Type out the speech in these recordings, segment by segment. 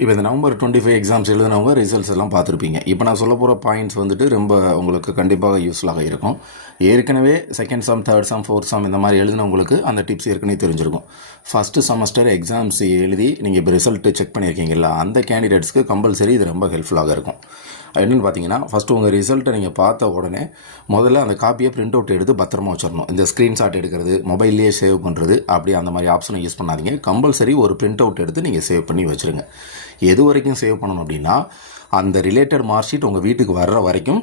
இப்போ இந்த November 25 exams எழுதினவங்க results எல்லாம் பார்த்துருப்பீங்க. இப்போ நான் சொல்ல போகிற பாயிண்ட்ஸ் வந்துட்டு ரொம்ப உங்களுக்கு கண்டிப்பாக யூஸ்ஃபுல்லாக இருக்கும். ஏற்கனவே second sum, third sum, fourth some இந்த மாதிரி எழுதினவங்களுக்கு அந்த டிப்ஸ் ஏற்கனவே தெரிஞ்சிருக்கும். ஃபஸ்ட்டு செமஸ்டர் எக்ஸாம்ஸ் எழுதி நீங்கள் இப்போ ரிசல்ட்டு செக் பண்ணியிருக்கீங்களா, அந்த கேண்டிடேட்ஸ்க்கு கம்பல்சரி இது ரொம்ப ஹெல்ப்ஃபுல்லாக இருக்கும். என்னென்னு பார்த்தீங்கன்னா, ஃபஸ்ட்டு உங்கள் ரிசல்ட்டை நீங்கள் பார்த்த உடனே முதல்ல அந்த காப்பியை பிரிண்ட் அவுட் எடுத்து பத்திரமா வச்சிடணும். இந்த ஸ்க்ரீன்ஷாட் எடுக்கிறது, மொபைல்லேயே சேவ் பண்ணுறது, அப்படி அந்த மாதிரி ஆப்ஷனை யூஸ் பண்ணாதீங்க. கம்பல்சரி ஒரு பிரிண்ட் அவுட் எடுத்து நீங்கள் சேவ் பண்ணி வச்சுருங்க. எது வரைக்கும் சேவ் பண்ணணும் அப்படின்னா, அந்த ரிலேட்டட் மார்க் ஷீட் உங்கள் வீட்டுக்கு வர்ற வரைக்கும்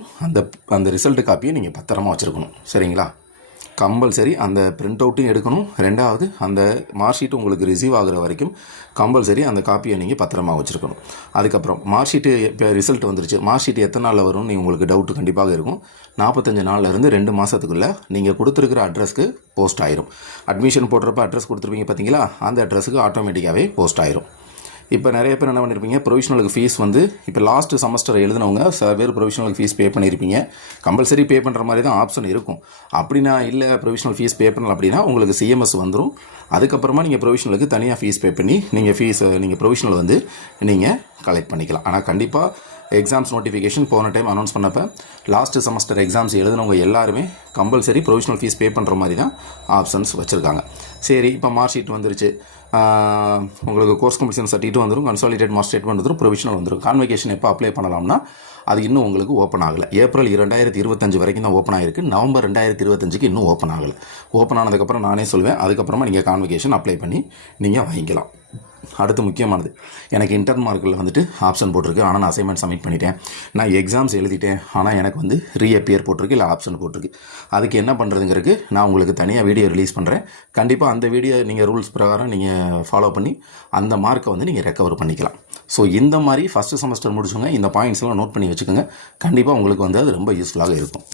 அந்த ரிசல்ட்டு காப்பியை நீங்கள் பத்திரமா வச்சுருக்கணும். சரிங்களா? கம்பல்சரி அந்த பிரிண்ட் அவுட்டும் எடுக்கணும். ரெண்டாவது, அந்த மார்க் ஷீட் உங்களுக்கு ரிசீவ் ஆகிற வரைக்கும் கம்பல்சரி அந்த காப்பியை நீங்கள் பத்திரமா வச்சுருக்கணும். அதுக்கப்புறம் மார்க் ஷீட்டு இப்போ ரிசல்ட் வந்துருச்சு. மார்க் ஷீட் எத்தனை நாளில் வரும்னு உங்களுக்கு டவுட்டு கண்டிப்பாக இருக்கும். 45 நாள்லேருந்து 2 மாதத்துக்குள்ளே நீங்கள் கொடுத்துருக்கிற அட்ரஸ்க்கு போஸ்ட் ஆயிரும். அட்மிஷன் போடுறப்ப அட்ரஸ் கொடுத்துருப்பீங்க பார்த்தீங்களா, அந்த அட்ரஸுக்கு ஆட்டோமேட்டிக்காகவே போஸ்ட் ஆயிரும். இப்போ நிறைய பேர் என்ன பண்ணியிருப்பீங்க, ப்ரொவிஷனலுக்கு ஃபீஸ் வந்து இப்போ லாஸ்ட்டு செமஸ்டர் எழுதினவங்க சில பேர் ப்ரொவிஷனலுக்கு ஃபீஸ் பே பண்ணியிருப்பீங்க. கம்பல்சரி பே பண்ணுற மாதிரி தான் ஆப்ஷன் இருக்கும். அப்படின்னா இல்லை ப்ரொவிஷனல் ஃபீஸ் பே பண்ணல அப்படின்னா உங்களுக்கு சிஎம்எஸ் வந்துடும். அதுக்கப்புறமா நீங்கள் ப்ரொவிஷனலுக்கு தனியாக ஃபீஸ் பே பண்ணி நீங்கள் ப்ரொவிஷனல் வந்து நீங்கள் கலெக்ட் பண்ணிக்கலாம். ஆனால் கண்டிப்பாக எக்ஸாம்ஸ் நோட்டிஃபிகேஷன் போன டைம் அனௌன்ஸ் பண்ணப்போ லாஸ்ட்டு செமஸ்டர் எக்ஸாம்ஸ் எழுதினவங்க எல்லாருமே கம்பல்சரி ப்ரொவிஷனல் ஃபீஸ் பே பண்ணுற மாதிரி தான் ஆப்ஷன்ஸ் வச்சுருக்காங்க. சரி, இப்போ மார்க் ஷீட் வந்துருச்சு, உங்களுக்கு கோர்ஸ் கம்ப்ளீஷன் சர்டிஃபிகேட் வந்துடும், கன்சாலிடேட் மார்க் ஸ்டேட்மெண்ட் வந்துடும், ப்ரொவிஷனல் வந்துடும். கான்வெகேஷன் எப்போ அப்ளை பண்ணலாம்னா, அது இன்னும் உங்களுக்கு ஓப்பன் ஆகலை. ஏப்ரல் 2025 வரைக்கும் தான் ஓப்பன் ஆகிருக்கு. நவம்பர் 2025க்கு இன்னும் ஓப்பன் ஆகலை. ஓப்பன் ஆனதுக்கப்புறம் நானே சொல்வேன். அதுக்கப்புறமா நீங்கள் கான்வெகேஷன் அப்ளை பண்ணி நீங்கள் வாங்கிக்கலாம். அடுத்து முக்கியமானது, எனக்கு இன்டர்ன் மார்க்கில் வந்துட்டு ஆப்ஷன் போட்டிருக்கு, ஆனால் நான் அசைன்மெண்ட் சப்மிட் பண்ணிட்டேன். நான் எக்ஸாம்ஸ் எழுதிட்டேன், ஆனால் எனக்கு வந்து ரீஅப்பியர் போட்டிருக்கு, இல்லை ஆப்ஷன் போட்டிருக்கு. அதுக்கு என்ன பண்ணுறதுங்கிறதுக்கு நான் உங்களுக்கு தனியாக வீடியோ ரிலீஸ் பண்ணுறேன். கண்டிப்பாக அந்த வீடியோ நீங்கள் ரூல்ஸ் பிரகாரம் நீங்கள் ஃபாலோ பண்ணி அந்த மார்க்கை வந்து நீங்கள் ரெக்கவர் பண்ணிக்கலாம். ஸோ இந்த மாதிரி ஃபஸ்ட்டு செமஸ்டர் முடிச்சுங்க, இந்த பாயிண்ட்ஸ்லாம் நோட் பண்ணி வச்சுக்கோங்க. கண்டிப்பாக உங்களுக்கு வந்து அது ரொம்ப யூஸ்ஃபுல்லாக இருக்கும்.